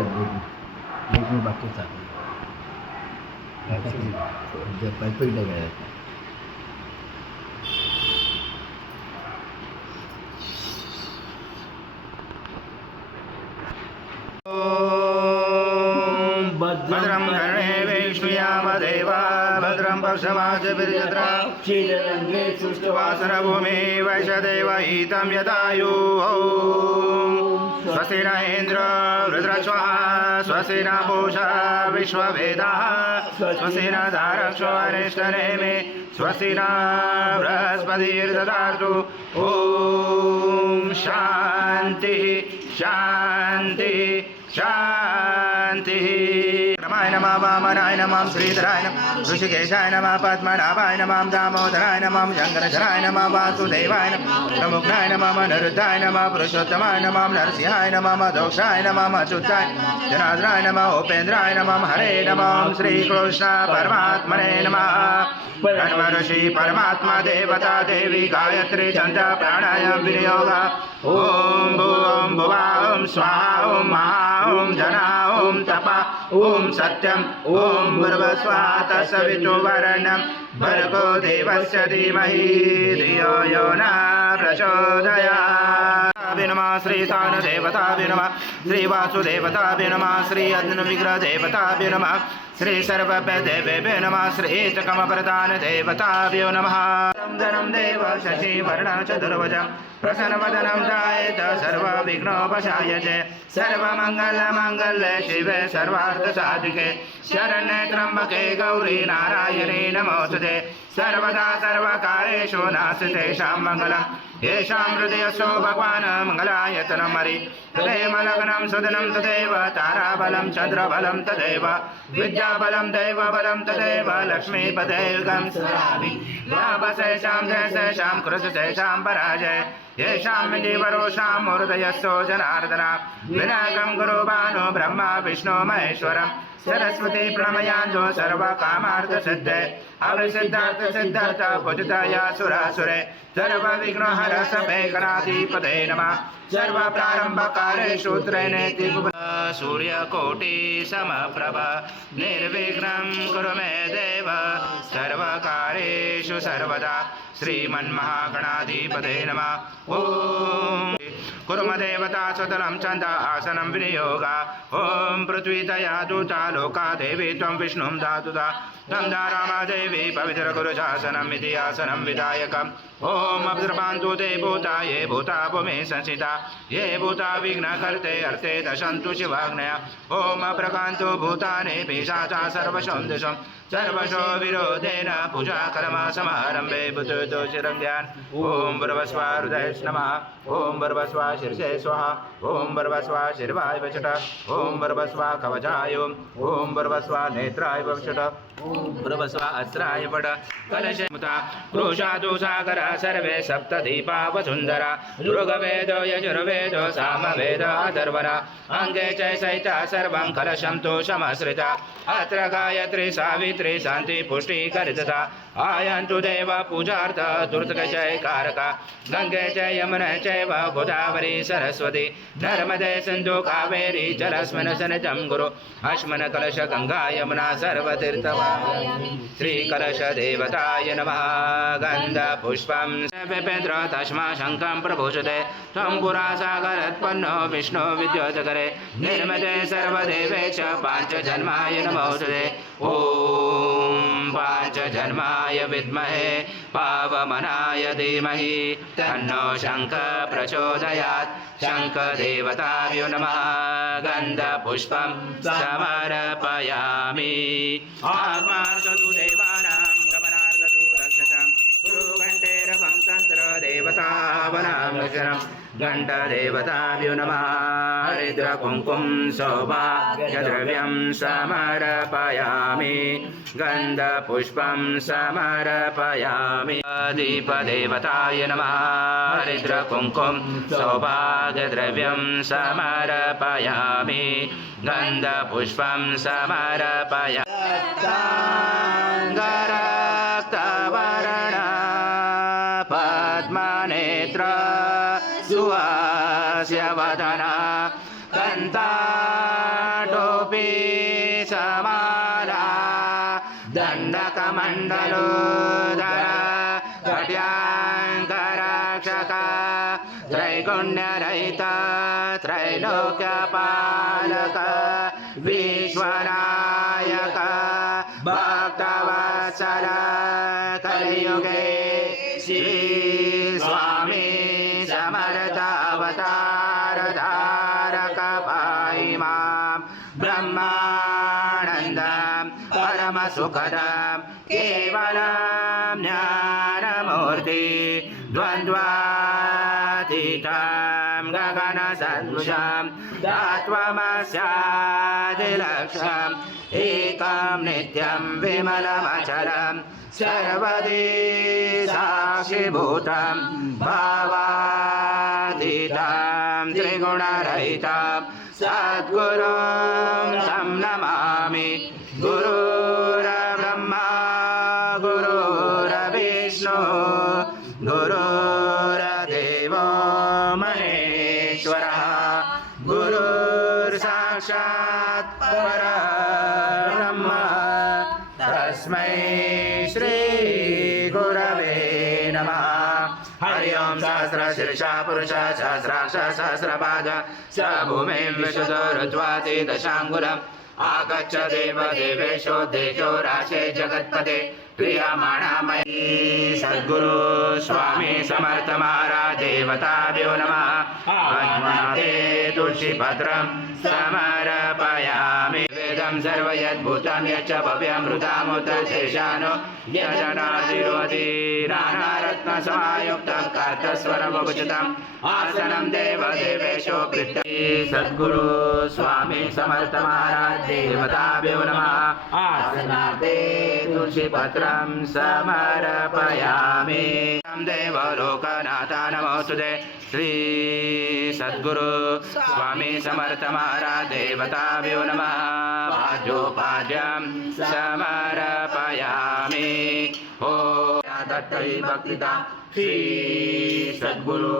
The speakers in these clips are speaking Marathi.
एक बाकी चालू पैपट गया भद्रं कर्णे वैष्णुयामदेवा भद्रं पक्षमाचभिर्यत्रा क्षीररङ्गे वासरभूमि वैशदेवहितं यदायु स्वस्ति न इन्द्र रुद्रश्वः स्वस्ति न पूषा विश्ववेदाः स्वस्ति न धारक्षो अरिष्टनेमि स्वस्ति न बृहस्पतिर्ददातु ॐ शान्तिः शान्तिः शान्तिः। रमाय नमः वामनाय नमः श्रीधराय नमः ऋषिकेशाय नमः पद्मनाभाय नमः दामोदराय नमः शङ्करधराय नमः वासुदेवाय नमः प्रमुखाय नमः अनिरुद्धाय नमः पुरुषोत्तमाय नमः नरसिंहाय नमः मधोक्षाय नमः अच्युताय जनार्दनाय नमः उपेन्द्राय नमः हरे नमः श्रीकृष्ण परमात्मने नमः। ब्रह्म ऋषि परमात्मा देवता देवी गायत्री छन्द प्राणायाम विनियोग ओम भूम भुवा ओम स्वाहा ओम महा ओम जना ओम तपा ओम सत्यम ओम भर्गस्वा तत्सवितुर्वरेण्यं भर्गो देवस्य धीमहि धियो यो न प्रचोदयात्। नमः श्री स्थान देवता नमः श्री वासुदेवता नमः श्री अग्नि विग्रह देवता नमः श्री सर्वभ्य देवेभ्यो नमः श्री चकमप्रदान देवताभ्यो नमः। धनं देव शशि वर्ण चतुर्भुजं प्रसन्नवदनं ध्यायेत् सर्वविघ्नोपशायते सर्वमङ्गलमङ्गल्ये शिवे सर्वार्थसाधिके शरण्ये त्र्यम्बके गौरी नारायणे नमोस्तुते सर्वदा सर्वकारेषु नास्तेषां मङ्गलम् येषां हृदयस्थो भगवान् मङ्गलायतनं हरि तदेवलग्नं सुदनं तदेव ताराबलं चन्द्रबलं तदेव विद्याबलं दैवबलं तदेव लक्ष्मीपदैर्गं स्मरामि लाभशेषां जयशेषां कृशशेषां पराजय येषां विधिवरोषां हृदयस्थो जनार्दन विनायकं गुरुभानो ब्रह्मा विष्णु महेश्वरम् सरस्वती प्रणमयान्तो सर्वकामार्थसिद्धे अविसिद्धार्थ सिद्धार्थ पूजिताया सुरासुरे सर्वविघ्नहर समेकनाधिपते नमः सर्वप्रारम्भकारेषु त्रिनेति सूर्यकोटि समप्रभ निर्विघ्नं कुरु मे देव सर्वकारेषु सर्वदा श्रीमन्महागणाधिपते नमः। ॐ कुर्मदेवता स्वतलं चन्द आसनं विनियोगा ॐ पृथ्वी तया दूता लोका देवी त्वं विष्णुं धातुता तं रामा देवी पवित्र गुरुशासनम् इति आसनं विधायकम् ॐ अब्द्रपान्तु ते भूता ये भूता भूमि संस्थिता ये भूता विघ्नकर्ते अर्थे दशन्तु शिवाग्नया ॐ अप्रकान्तु भूतानि पिशाचा सर्वशं दिशं सर्वशो विरोधेन पूजा कर्म समारम्भे बुद्धोषिरङ्ग्यान् ॐ भर्वस्वा हृदयेश नमः ॐ भर्वस्वा शीर्षे स्वाहा ॐ भर्वस्वा शिर्वाय वचट ॐ भर्वस्वा कवचाय ॐ भर्वस्वा नेत्राय वचट भर्वस्वा अस्त्राय पट कलशमुता क्रोशादो सागर सर्वे सप्तदीपा वसुन्धरा ऋग्वेदो यजुर्वेदो सामवेद अथर्वणा अङ्गे च सहिता सर्वं कलशं तु समश्रिता अत्र गायत्री सावित्री शान्ति पुष्टिकरितता आयन्तु देव पूजार्थ दुर्तकजयकारका गङ्गे च यमुना चैव गोदावरी सरस्वती नर्मदे सिन्धु कावेरी जलस्मिन् सन्निधं गुरु अस्मिन् कलश गङ्गा यमुना सर्वतीर्थवाहिनी श्रीकलश देवताय नमः। गन्धपुष्पं पेपेन्द्र तस्मा शङ्खं प्रभूषते त्वं पुरा सागरोत्पन्नो विष्णु विद्योतकरे निर्मते सर्वदेवे च पाञ्चजन्माय नमोस्तुते ॐ पाञ्चजन्माय विद्महे पावमनाय धीमहि तन्नो शङ्ख प्रचोदयात् शङ्खदेवताभ्यो नमः। गन्धपुष्पं समर्पयामि आत्मार्थतु देवानां गमनार्थतु रक्षतां गुरुघण्टेरवं तन्त्रदेवतावनां घण्टदेवताभ्यो नमः। हरिद्रकुङ्कुं सौभाग्यद्रव्यं समर्पयामि गन्धपुष्पं समर्पयामि दीपदेवताय नमः। हरिद्रकुङ्कुं सौभाग्यद्रव्यं समर्पयामि गन्धपुष्पं समर्पयामि रक्तवर्ण पद्मनेत्र सुहास्य वदना कान्ता मण्डलोदर कट्याङ्करक्षक त्रैगुण्यरहित त्रैलोक्यपालक विश्वनायक भक्तवत्सल कलियुगे श्री स्वामी समर्थ अवतार धारक पाहि मां ब्रह्मानन्दं परमसुखदं केवलं ज्ञानमूर्ति द्वन्द्वातीतं गगनसदृशं तत्त्वमस्यादिलक्ष्यम् एकं नित्यं विमलमचलं सर्वदि साक्षिभूतं भावातीतं त्रिगुणरहितं सद्गुरुं तं नमामि गुरुर्ब्रह्मा गुरुर्विष्णु गुरुर्देवो महेश्वरः गुरुर्साक्षात् परब्रह्म तस्मै श्री गुरवे नमः हरि ओं सहस्रशीर्षा पुरुष सहस्राक्ष सहस्रपाद स भूमिं विशुद्धरुत्वातीदशाङ्गुलम् आगच्छ देवदेवेशो देशो राशे जगत्पते प्रियमाणामयी सद्गुरु स्वामी समर्थ महाराज देवताभ्यो नमः आत्मते तुलसीपत्रं समर्पयामि वेदं सर्वयद्भूतं यच्च भव्यमृतामुत शेषानो यजनादिरोधि नानारत्नसमायुक्तं कार्तस्वरमुपचितम् आसनं देवदेवेशो पृथ्वी सद्गुरु स्वामी समर्थ महाराज देवताभ्यो नमः आसनाते तुलसीपत्रं समर्पयामि देवलोकनाथ नमोस्तुते श्री सद्गुरु स्वामी समर्थ महाराज देवताभ्यो नमः पाद्योपाद्यं समर्पयामि ओ दत्तै भक्तिदा श्री सद्गुरु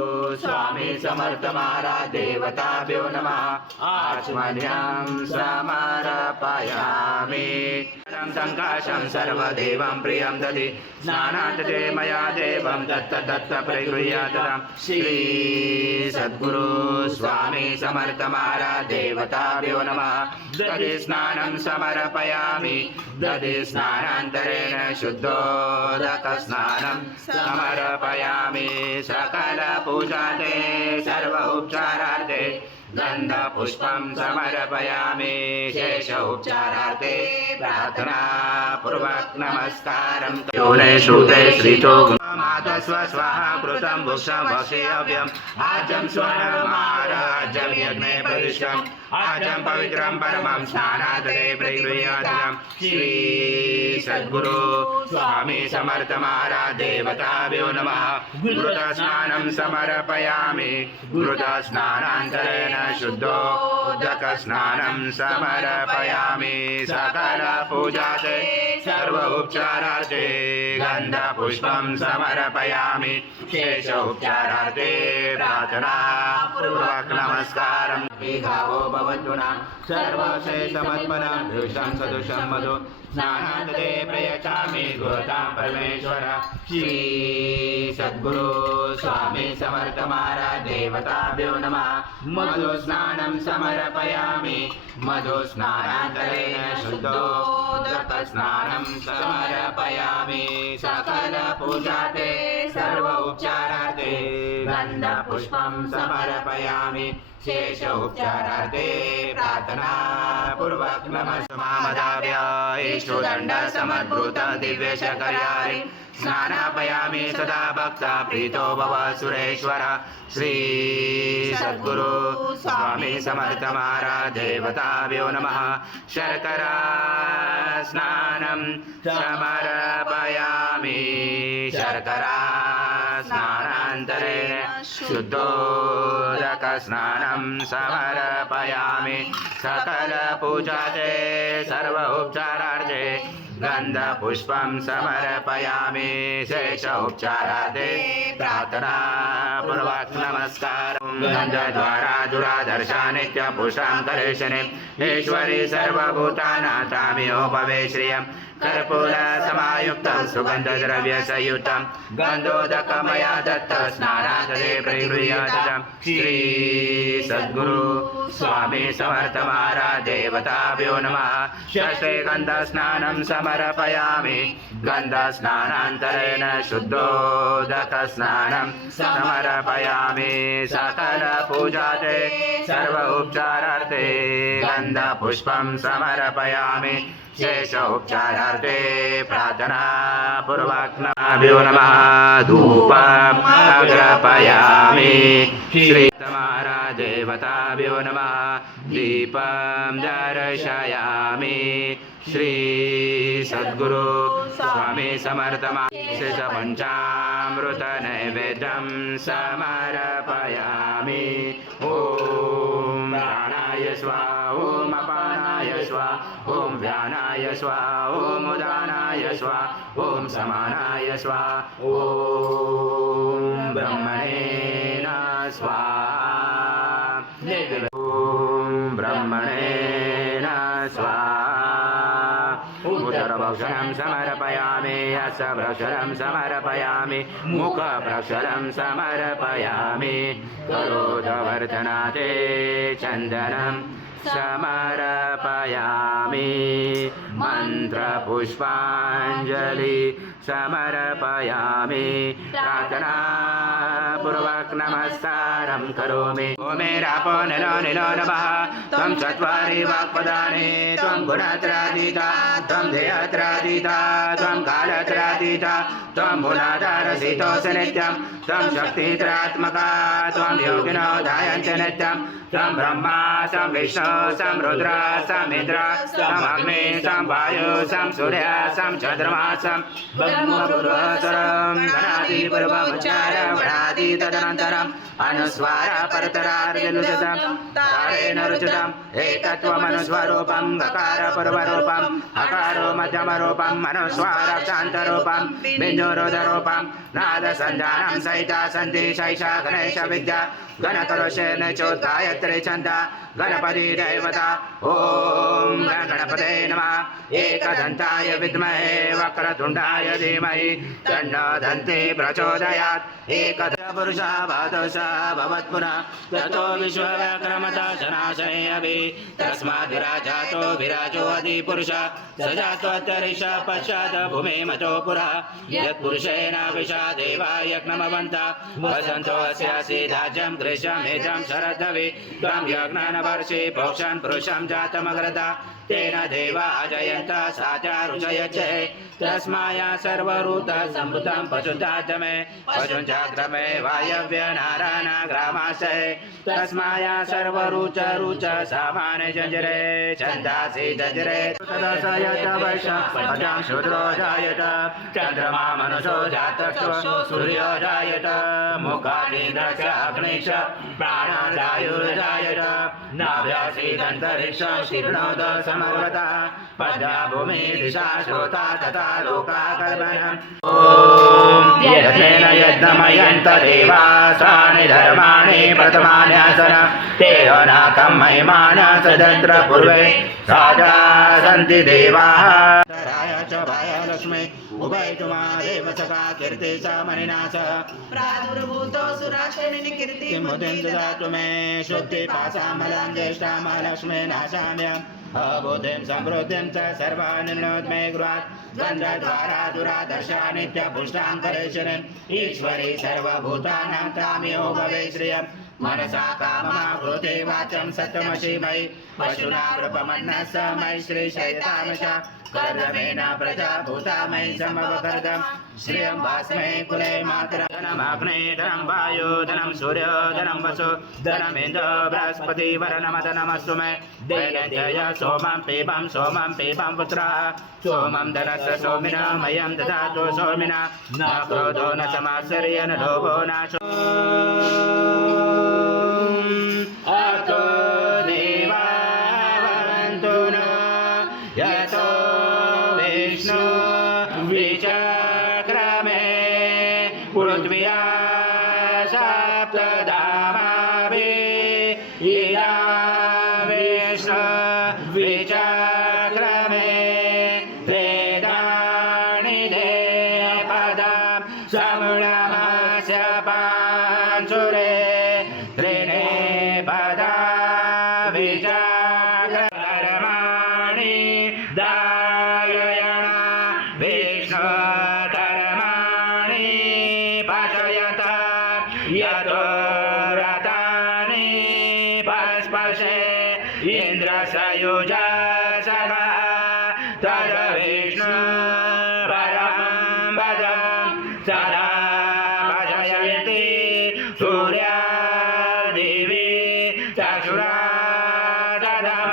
स्वामी समर्थ महाराज देवताभ्यो नमः आचमन्यं समर्पयामि संकाशं सर्वदेवं प्रियं दधि स्नानान्ते मया देवं दत्त प्रगृह्यातं श्री सद्गुरु स्वामी समर्थ महाराज देवताभ्यो नमः दधि स्नानं समर्पयामि दधि स्नानान्तरेण शुद्धोदक स्नानं समर्पयामि सकल पूजाते सर्व उपचारार्थे गन्धपुष्पं समर्पयामि शेष उपचारार्थे प्रार्थना पूर्वक नमस्कारं योने श्रुते श्रीतो मातस्व स्वाहा कृतं भुक्षं भक्षेयव्यम् आजं स्वर्णमाराज्यं यज्ञे प्रतिष्ठम् आजं पवित्रं परमं स्नानादरे प्रगृह्यातं श्री सद्गुरु स्वामी समर्थ महाराज देवताभ्यो नमः घृतस्नानं समर्पयामि घृतस्नानान्तरेण शुद्धोदक स्नानं समर्पयामि सकल पूजाते सर्व उपचारार्थे गन्धपुष्पं समर्पयामि शेष उपचारार्थे प्रार्थना पूर्वक नमस्कारं विघावो भवन्तु न सर्वशेषमत्मनां भूषं सदृशं मधु स्नानान्ते प्रयच्छामि गुरुतां परमेश्वर श्री सद्गुरु स्वामी समर्थ महाराज देवताभ्यो नमः मधु स्नानं समर्पयामि मधु स्नानान्तरेण शुद्धोदक स्नानं समर्पयामि सकल पूजाते सर्व उपचारार्थे गन्धपुष्पं समर्पयामि शेष उपचारार्थे प्रार्थना पूर्वक नमस्मामदाभ्यायेषु दण्ड समद्भूत दिव्यशकर्यारि स्नानापयामि सदा भक्ता प्रीतो भव सुरेश्वर श्री सद्गुरु स्वामी समर्थ महाराज देवताभ्यो नमः शर्करा स्नानं समर्पयामि शर्करा स्नानान्तरेण शुद्धोदक स्नानं समर्पयामि सकल पूजाते सर्व उपचारार्थे गन्धपुष्पं समर्पयामि शेष उपचारार्थे प्रार्थना पूर्वक नमस्कारं गन्धद्वारा दुरादर्शा नित्यपुषां करेशने ईश्वरी सर्वभूतानां तामियो भवे श्रियं कर्पूरसमायुक्तं सुगन्धद्रव्यसंयुतं गन्धोदकमया दत्त स्नानादरे प्रगृह्यातं श्री सद्गुरु स्वामी समर्थ महाराज देवताभ्यो नमः शस्त्रे गन्धस्नानं समर्पयामि गन्धस्नानान्तरेण शुद्धोदकस्नानं समर्पयामि सकलपूजाते सर्व उपचारार्थे गन्धपुष्पं समर्पयामि शेष उपचारार्थे प्रार्थना पूर्वक नमो नमः धूपम् अग्रपयामि श्री महाराज देवताभ्यो नमः दीपं दर्शयामि श्री सद्गुरु स्वामी समर्थ शेष पंचामृत नैवेद्यं समर्पयामि ओम प्राणाय स्वाहा ओम अपानाय स्वाहा ओम व्यानाय स्वाहा ओम उदानाय स्वाहा ओम समानाय स्वाहा ओम ब्रह्मणे नमः स्वाहा ओम ब्रह्मणे नमः स्वाहा उदरभक्षणं समर्पयामि हस्तभक्षणं समर्पयामि मुखभक्षणं समर्पयामि करोदवर्धनाते चन्दनं समर्पयामि मन्त्रपुष्पाञ्जलि समर्पयामि प्रार्थना पूर्वक नमस्कारं करोमि ओमेरापो निलो निलो नमः त्वं चत्वारि वाक्पदानि त्वं गुणत्रयातीता त्वं ध्येयत्रयातीता त्वं कालत्रयातीता त्वं मूलाधारसितोऽसि नित्यं त्वं शक्तित्रयात्मका त्वं योगिनो ध्यायन्ति नित्यं त्वं ब्रह्मा सं विष्णु सं रुद्र सं इन्द्र सं अग्नि सं वायु सं सूर्य सं चन्द्रमा सं ब्रह्मपुरोत्तरं गणादिपूर्वमुच्चारं वणादि तदनन्तरम् अनुस्वार परतरार्जुनुतं तारेण रुचितम् एकत्वमनुस्वरूपं गकार पूर्वरूपम् अकारो मध्यमरूपम् अनुस्वाराक्षान्तरूपं बिन्दुरुदरूपं नादसन्धानं सहिता सन्ति शैषा गणेश विद्या गणकरोषेण चोद्गायत्री छन्दा गणपति देवता ॐ गणपते नमः एकदन्ताय विद्महे वक्रतुण्डाय धीमहि तन्नो दन्ती प्रचोदयात् एकदश पुरुषः भादशः भवत्पुनः ततो विश्वव्याक्रमता जनाशने अपि तस्माद् विराजातो विराजो अधिपुरुषः स जातोऽन्तरिक्ष पश्चात् भूमिमतो पुरः यत्पुरुषेण विशा देवा यज्ञमवन्तः वसन्तो अस्यासि राज्यं ग्रीष्ममेधं शरदवि त्वं यज्ञानवर्षे भोक्षन् पुरुषं जातमग्रता तेन देवा अजयन्त साचा रुचयचे तस्माया सर्वरूतः संवृतं पशुताजमे पशुञ्चाग्रमे वायव्य नारायणाग्रामाशे तस्माया सर्वरुच रुच सामान्य जंजरे छन्दासि जंजरे तदसयत वैश्यं शूद्रो जायत चन्द्रमा मनुषो जातश्च सूर्यो जायत मुखादिन्द्रश्च अग्निश्च प्राणादायुर्जायत नाभ्यासीदन्तरिक्षं शीर्णोद समर्वता पद्या भूमि दिशा श्रोता तथा लोकाकल्पनम् ॐ यज्ञेन यज्ञमयन्त देवासानि धर्माणि प्रथमान्यासन ते अनाकं महिमान सदन्त्र पूर्वे राजा सन्ति देवाः तराय च भायलक्ष्मी उभयतुमादेव सखा कीर्ति च मणिनाश प्रादुर्भूतो सुराश्रेणी कीर्ति मुदिं ददातु मे शुद्धिपाशामलां ज्येष्ठां महालक्ष्मी नाशाम्यम् अबुद्धिं समृद्धिं च सर्वानिर्णोद्मे गृहात् द्वन्द्वद्वारा दुरादर्शा नित्यपुष्टां करेश्वरीम् ईश्वरी सर्वभूतानां तामियो भवे श्रियम् मनसा काममा कृते वाचं सत्यमसि मयि पशुना वृपमन्नः स मयि श्रीशैतानुष कर्दमेन प्रजा भूता मयि समवकर्दम् श्रियं वास्मे कुले मातरम् धनमग्ने धनं वायु धनं सूर्य धनं वसु धनमिन्द्र बृहस्पति वरनमधनमस्तु मे दैनन्यय सोमं पीपं पुत्रः सोमं धनस्य सोमिना मह्यं ददातु सोमिना न क्रोधो न समाश्चर्य न लोभो न अतो देवा भवन्तु न यतो विष्णु विचक्रमे पृथ्व्या सप्तधामाभिः इया विष्णु विचक्रमे त्रेधा समुणमस्य पांसुरे त्रिणे पदा विजागरमाणि दायण विष्णु धर्माणि पशयत यतो रतानि पस्पशे इन्द्रसयुजा सखा तद विष्णु परमं पदं सदा भजयन्ति सूर्यादिवि चक्षुरा ददम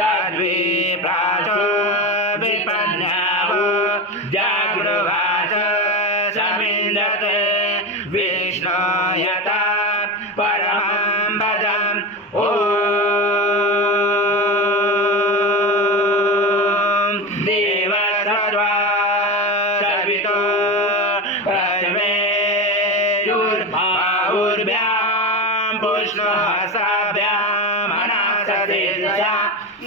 तद्विप्राचो विपन्नवो जागृवाच समिन्दते विष्णु यथा परमं पदम् ॐ देवसर्वा सवितो प्रथमेयुर्बाहुर्भ्यां पुष्णहस्ताभ्यां अनासदेशया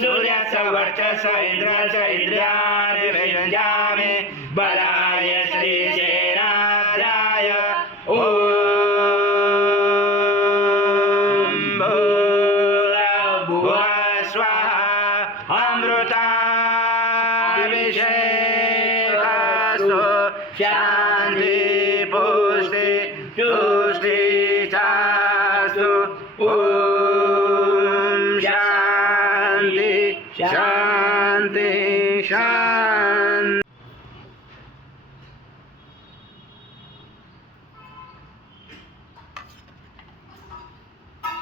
सूर्यस्य वर्चस्व इन्द्रस्य इन्द्रियाणि विषजामि बलाय श्रीसेनाध्याय ॐ भूर्भुवः स्वः अमृताभिषेकस्तु शान्ति पुष्टि तुष्टि चास्तु ॐ शान्ति शान्ति शान्ति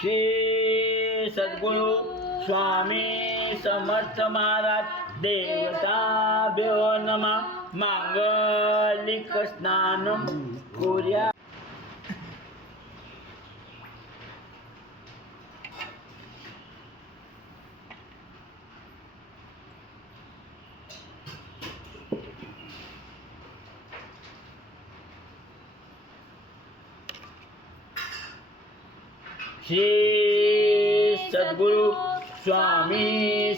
श्री सद्गुरु स्वामी समर्थ महाराज देवताभ्यो नमः मांगलिक स्नानं कुर्या श्री सद्गुरु स्वामी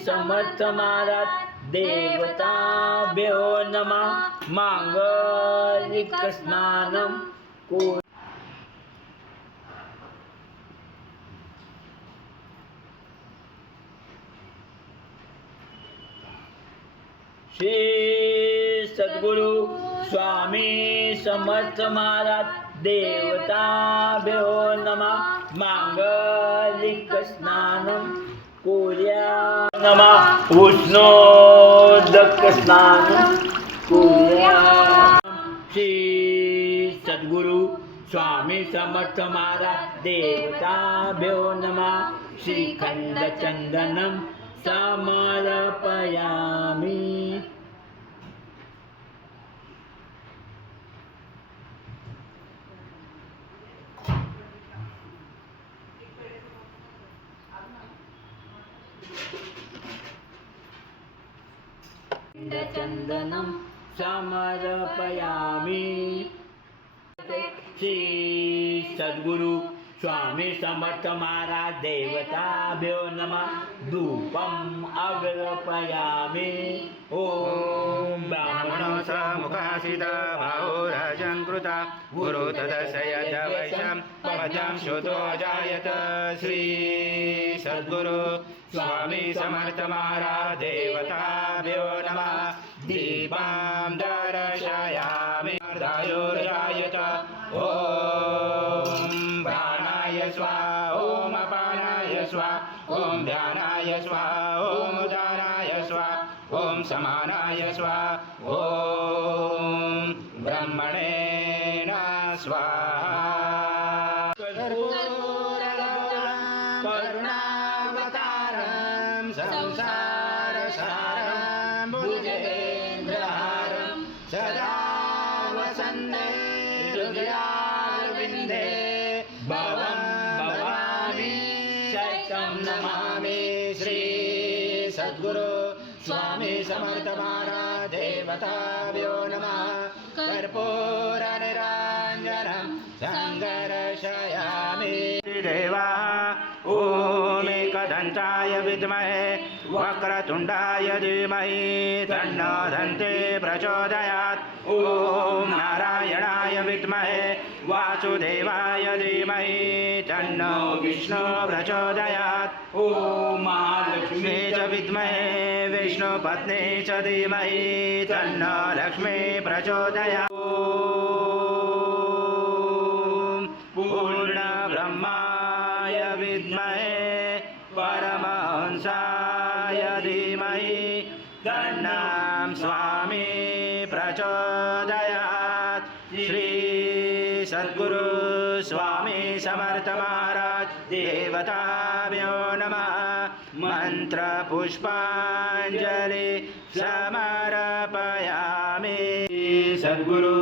समर्थ महाराज देवताभ्यो नमः मांगलिक स्नानं कुर्या श्री सद्गुरु स्वामी समर्थ महाराज देवताभ्यो नमः मांगलिक स्नानं कुर्या नमः उष्णोदक स्नानं कुर्या श्री सद्गुरु स्वामी समर्थ महाराज देवताभ्यो नमः श्रीखंड चंदनं समर्पयामि चंदनं समर्पयामि श्री सद्गुरु स्वामी समर्थ महाराज देवताभ्यो नमः धूपम् अग्रपयामि ॐ ब्राह्मणो समुखासित बाहुरजङ्कृता गुरु तदस्य वैशं पद्यं शूद्रो जायत श्री सद्गुरु स्वामी समर्थ महाराज देवताभ्यो नमः दीपं दर्शयामि अर्धायुर्जायत ॐ प्राणाय स्वाहा ॐ अपानाय स्वाहा ॐ ध्यानाय स्वाहा ॐ उदानाय स्वाहा ॐ समानाय स्वाहा ॐ ब्रह्मणे नमः स्वाहा करुणावतारं संसारसारं भुजगेन्द्रहारं सदा वसन्ते हृदयारविन्दे भवं भवामि शतं नमामि श्री सद्गुरु स्वामी समर्थ महाराज देवताभ्यो नमः कर्पूरनिराञ्जनं सङ्गर्शयामि देवा ॐ एकदन्ताय विद्महे वक्रतुण्डाय धीमहि तन्नो दन्ते प्रचोदयात् ॐ नारायणाय विद्महे वासुदेवाय धीमहि तन्नो विष्णु प्रचोदयात् ॐ महालक्ष्मी च विद्महे विष्णुपत्नी च धीमहि तन्नो लक्ष्मी प्रचोदयात् पूर्णब्रह्माय विद्महे परमहंसाय धीमहि तन्नो स्वामी प्रचोदयात् श्री सद्गुरु स्वामी समर्थ महाराज देवताभ्यो नमः मंत्र पुष्पांजलि समर्पयामि सद्गुरु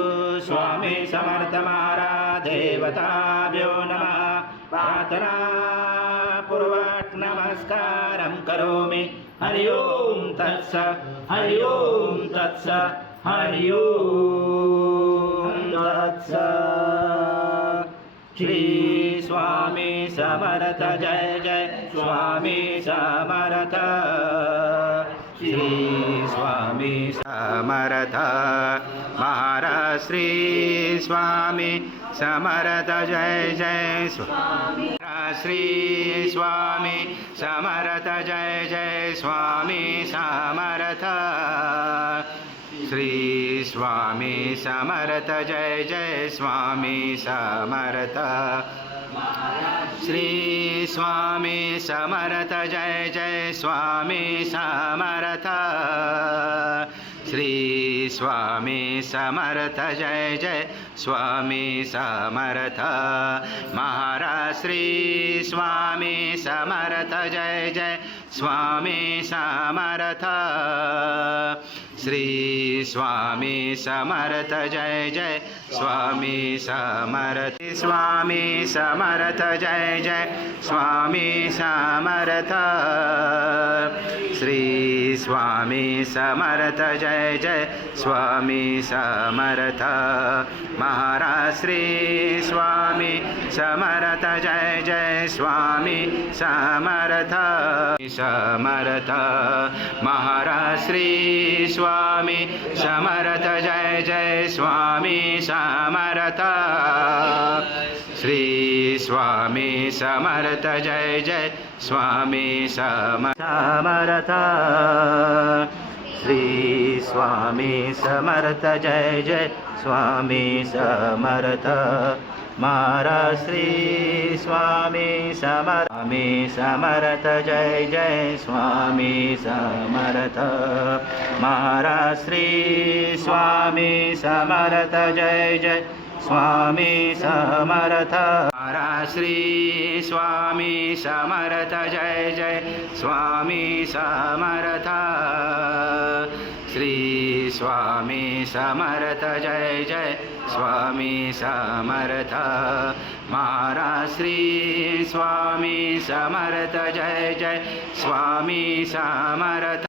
स्वामी समर्थ महाराज देवताभ्यो नमः प्रार्थना पूर्वक नमस्कारं करोमि हरि ओम तत्सत् हरि ओम तत्सत् हरि ओम तत्सत् श्री स्वामी समर्थ जय जय स्वामी समर्थ श्री स्वामी समर्थ महाराज श्री स्वामी समर्थ जय जय स्वामी श्री स्वामी समर्थ जय जय स्वामी समर्थ श्री स्वामी समर्थ जय जय स्वामी समर्थ श्री स्वामी समर्थ जय जय स्वामी समर्थ श्री स्वामी समर्थ जय जय स्वामी समर्थ महाराज श्री स्वामी समर्थ जय जय स्वामी समर्थ श्री स्वामी समर्थ जय जय स्वामी समर्थ स्वामी समर्थ जय जय स्वामी समर्थ श्री स्वामी समर्थ जय जय स्वामी समर्थ महाराज श्री स्वामी समर्थ जय जय स्वामी समर्थ समर्थ महाराज श्री स्वामी समर्थ जय जय स्वामी समर्थ श्री स्वामी समर्थ जय जय स्वामी समर्थ श्री स्वामी समर्थ जय जय स्वामी समर्थ महाराज श्री स्वामी समर्थ जय जय स्वामी समर्थ महाराज श्री स्वामी समर्थ जय जय स्वामी समर्थ महाराज श्री स्वामी समर्थ जय जय स्वामी समर्थ श्री स्वामी समर्थ जय जय स्वामी समर्थ महाराज श्री स्वामी समर्थ जय जय स्वामी समर्थ